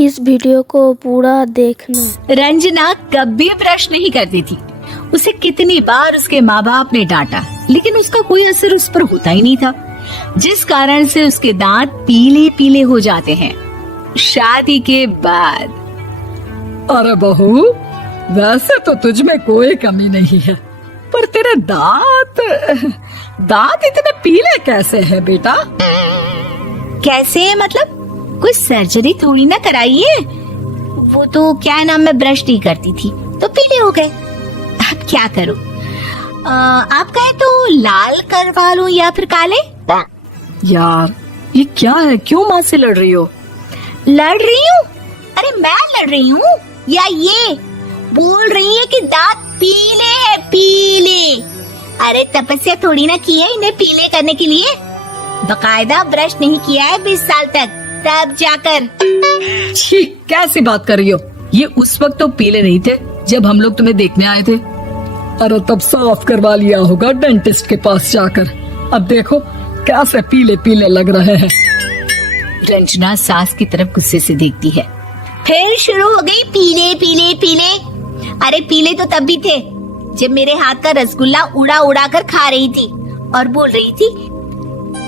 इस वीडियो को पूरा देखना। रंजना कभी ब्रश नहीं करती थी। उसे कितनी बार उसके माँ बाप ने डांटा, लेकिन उसका कोई असर उस पर होता ही नहीं था, जिस कारण से उसके दांत पीले पीले हो जाते हैं। शादी के बाद अरे बहू, वैसे तो तुझ में कोई कमी नहीं है, पर तेरे दांत इतने पीले कैसे हैं बेटा? कैसे मतलब? कोई सर्जरी थोड़ी ना कराई है। वो तो क्या नाम, मैं ब्रश नहीं करती थी तो पीले हो गए। अब क्या करूं? आप कहे तो लाल करवा लूं या फिर काले? यार ये क्या है, क्यों माँ से लड़ रही हो? लड़ रही हूँ? अरे मैं लड़ रही हूँ या ये बोल रही है कि दांत पीले है, पीले। अरे तपस्या थोड़ी ना की है इन्हें पीले करने के लिए। बकायदा ब्रश नहीं किया है 20 साल तक, तब जाकर। छी, कैसी बात कर रही हो? ये उस वक्त तो पीले नहीं थे जब हम लोग तुम्हें देखने आए थे। अरे तब साफ करवा लिया होगा डेंटिस्ट के पास जाकर। अब देखो कैसे पीले पीले लग रहे हैं। रंजना सास की तरफ गुस्से से देखती है। फिर शुरू हो गई पीले पीले पीले। अरे पीले तो तब भी थे जब मेरे हाथ का रसगुल्ला उड़ा उड़ा कर खा रही थी और बोल रही थी,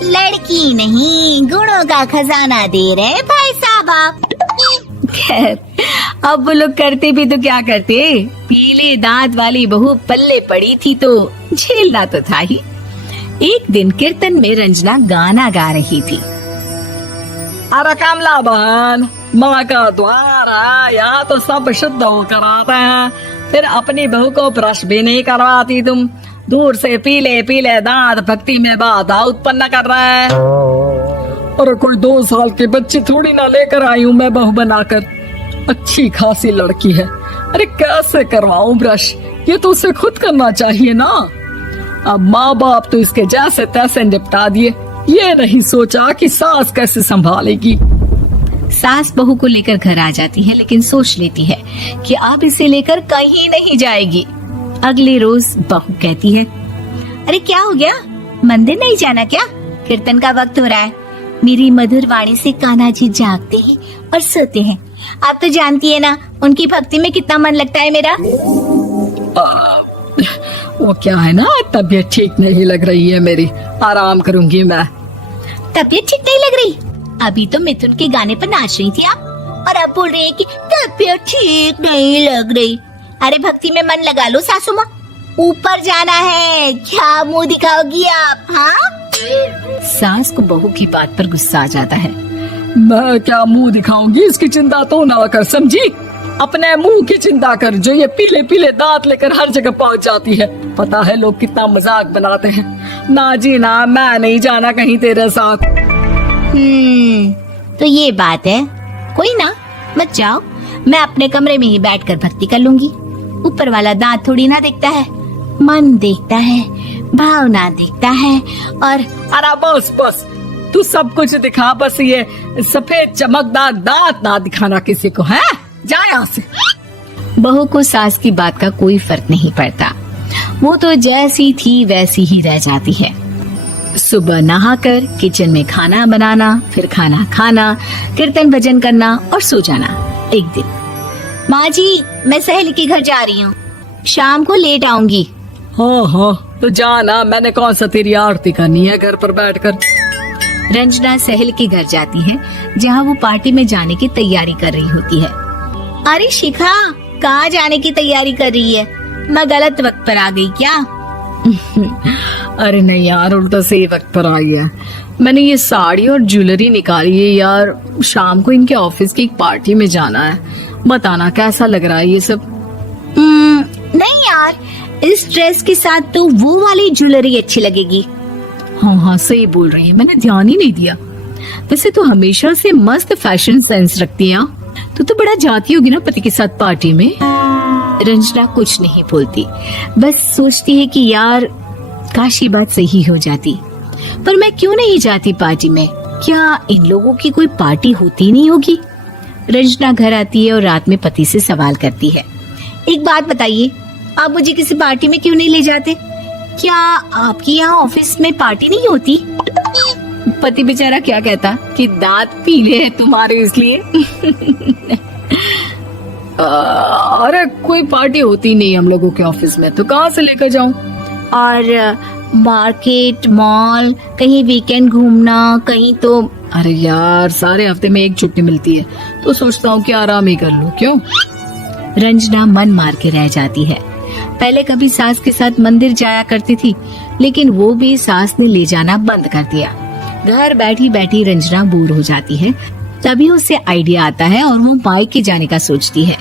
लड़की नहीं गुणों का खजाना दे रहे भाई साहब आप। खैर, अब वो लोग करते भी तो क्या करते, पीले दांत वाली बहू पल्ले पड़ी थी तो झेलना तो था ही। एक दिन कीर्तन में रंजना गाना गा रही थी। अरे कमला बहन, माँ का द्वार है, यहाँ तो सब शुद्ध होकर आते हैं, फिर अपनी बहू को ब्रश भी नहीं करवाती तुम। दूर से पीले पीले दांत भक्ति में बाधा उत्पन्न कर रहा है। अरे कोई 2 साल के बच्चे थोड़ी ना लेकर आई हूँ मैं बहू बनाकर। अच्छी खासी लड़की है, अरे कैसे करवाऊं ब्रश? ये तो उसे खुद करना चाहिए ना। अब माँ बाप तो इसके जैसे तैसे निपटा दिए, ये नहीं सोचा कि सास कैसे संभालेगी। सास बहू को लेकर घर आ जाती है, लेकिन सोच लेती है कि अब इसे लेकर कहीं नहीं जाएगी। अगले रोज बहू कहती है, अरे क्या हो गया, मंदिर नहीं जाना क्या? कीर्तन का वक्त हो रहा है। मेरी मधुर वाणी से कान्हा जी जागते हैं और सोते हैं। आप तो जानती है ना उनकी भक्ति में कितना मन लगता है मेरा। वो क्या है ना, तबीयत ठीक नहीं लग रही है मेरी, आराम करूंगी मैं। तबीयत ठीक नहीं लग रही? अभी तो मिथुन के गाने पर नाच रही थी आप, और अब बोल रही है कि तबीयत ठीक नहीं लग रही। अरे भक्ति में मन लगा लो सासू माँ, ऊपर जाना है, क्या मुंह दिखाओगी आप? हाँ? सास को बहू की बात पर गुस्सा आ जाता है। मैं क्या मुंह दिखाऊंगी, इसकी चिंता तो ना कर, समझी? अपने मुंह की चिंता कर, जो ये पीले पीले दांत लेकर हर जगह पहुंच जाती है। पता है लोग कितना मजाक बनाते हैं। ना जी ना, मैं नहीं जाना कहीं तेरे साथ। तो ये बात है। कोई ना, मत जाओ, मैं अपने कमरे में ही बैठकर भक्ति कर लूंगी। ऊपर वाला दांत थोड़ी ना देखता है, मन देखता है, भावना देखता है। और अरे बस बस, तू सब कुछ दिखा, बस ये सफेद चमकदार दांत ना दिखाना किसी को, है? जा यहाँ से। बहू को सास की बात का कोई फर्क नहीं पड़ता, वो तो जैसी थी वैसी ही रह जाती है। सुबह नहाकर किचन में खाना बनाना, फिर खाना खाना, कीर्तन भजन करना और सो जाना। एक दिन, माँ जी मैं सहेली के घर जा रही हूँ, शाम को लेट आऊंगी। हाँ हाँ तो जाना, मैंने कौन सा तेरी आरती करनी है घर पर बैठकर। रंजना सहेली के घर जाती है, जहाँ वो पार्टी में जाने की तैयारी कर रही होती है। अरे शिखा, कहाँ जाने की तैयारी कर रही है? मैं गलत वक्त पर आ गई क्या? अरे नहीं यार, उल्टा सही वक्त पर आई है। मैंने ये साड़ी और ज्वेलरी निकाली है यार, शाम को इनके ऑफिस की एक पार्टी में जाना है। बताना कैसा लग रहा है ये सब? नहीं यार, इस ड्रेस के साथ तो वो वाली ज्वेलरी अच्छी लगेगी। हाँ हाँ सही बोल रही है, मैंने ध्यान ही नहीं दिया। वैसे तो हमेशा से मस्त फैशन सेंस रखती है। तो बड़ा जाती होगी ना पति के साथ पार्टी में। रंजना कुछ नहीं बोलती, बस सोचती है कि यार काश ये बात सही हो जाती, पर मैं क्यों नहीं जाती पार्टी में? क्या इन लोगों की कोई पार्टी होती नहीं होगी? रंजना घर आती है और रात में पति से सवाल करती है, एक बात बताइए, आप मुझे किसी पार्टी में क्यों नहीं ले जाते? क्या आपकी यहाँ ऑफिस में पार्टी नहीं होती? पति बेचारा क्या कहता कि दांत पीले हैं तुम्हारे इसलिए। अरे कोई पार्टी होती नहीं हम लोगों के ऑफिस में, तो कहाँ से लेकर जाऊं? और मार्केट, मॉल, कहीं वीकेंड घूमना, कहीं तो। अरे यार सारे हफ्ते में एक छुट्टी मिलती है, तो सोचता हूँ कि आराम ही कर लूं। क्यों? रंजना मन मार के रह जाती है। पहले कभी सास के साथ मंदिर जाया करती थी, लेकिन वो भी सास ने ले जाना बंद कर दिया। घर बैठी बैठी रंजना बोर हो जाती है। तभी उसे आइडिया आता है और वो मायके जाने का सोचती है।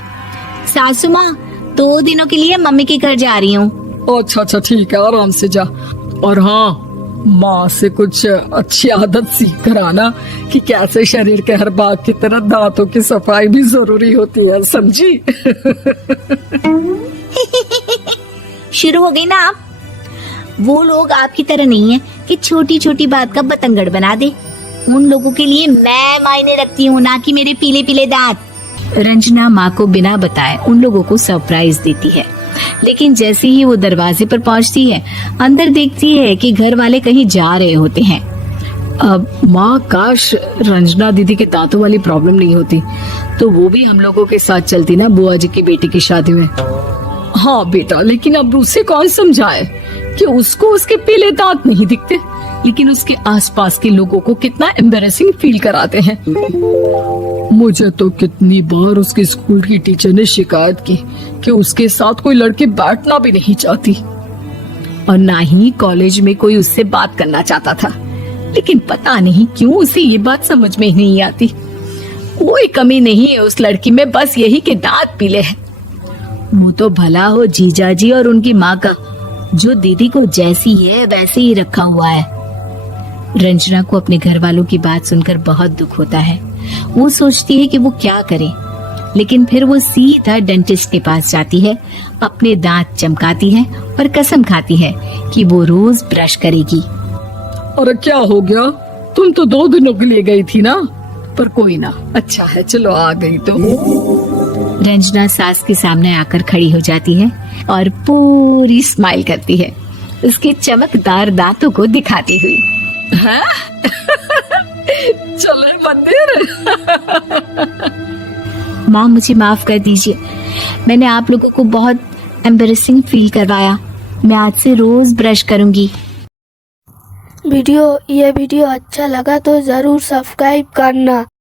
सासू माँ, 2 दिनों के लिए मम्मी के घर जा रही हूँ। अच्छा ठीक है, आराम से जा। और हाँ, माँ से कुछ अच्छी आदत सीख कर आना कि कैसे शरीर के हर भाग की तरह दांतों की सफाई भी जरूरी होती है, समझी? शुरू हो गई ना आप। वो लोग आपकी तरह नहीं है कि छोटी छोटी बात का बतंगड़ बना दे। उन लोगों के लिए मैं मायने रखती हूँ, ना कि मेरे पीले पीले दांत। रंजना माँ को बिना बताए उन लोगों को सरप्राइज देती है, लेकिन जैसे ही वो दरवाजे पर पहुंचती है, अंदर देखती है कि घर वाले कहीं जा रहे होते हैं। अब माँ, काश रंजना दीदी के दांतों वाली प्रॉब्लम नहीं होती, तो वो भी हम लोगों के साथ चलती ना बुआ जी की बेटी की शादी में। हाँ बेटा, लेकिन अब उसे कौन समझाए कि उसको उसके पीले दांत नहीं दिखते, लेकिन उसके आसपास के लोगों को कितना एम्बैरेसिंग फील कराते हैं। मुझे तो कितनी बार उसके स्कूल की टीचर ने शिकायत की कि उसके साथ कोई लड़की बैठना भी नहीं चाहती, और ना ही कॉलेज में कोई उससे बात करना चाहता था। लेकिन पता नहीं क्यों उसे ये बात समझ में ही नहीं आती। कोई कमी नहीं है उस लड़की में, बस यही कि दांत पीले हैं। वो तो भला हो जीजा जी और उनकी माँ का, जो दीदी को जैसी है वैसे ही रखा हुआ है। रंजना को अपने घर वालों की बात सुनकर बहुत दुख होता है। वो सोचती है कि वो क्या करे, लेकिन फिर वो सीधा डेंटिस्ट के पास जाती है, अपने दांत चमकाती है और कसम खाती है कि वो रोज ब्रश करेगी। अरे क्या हो गया? तुम तो 2 दिनों के लिए गई थी ना, पर कोई ना, अच्छा है, चलो आ गई तो। रंजना सास के सामने आकर खड़ी हो जाती है और पूरी स्माइल करती है, उसके चमकदार दांतों को दिखाती हुई। हैं? चले मंदिर। माँ, मुझे माफ कर दीजिए, मैंने आप लोगों को बहुत एम्बैरेसिंग फील करवाया। मैं आज से रोज ब्रश करूंगी। ये वीडियो अच्छा लगा तो जरूर सब्सक्राइब करना।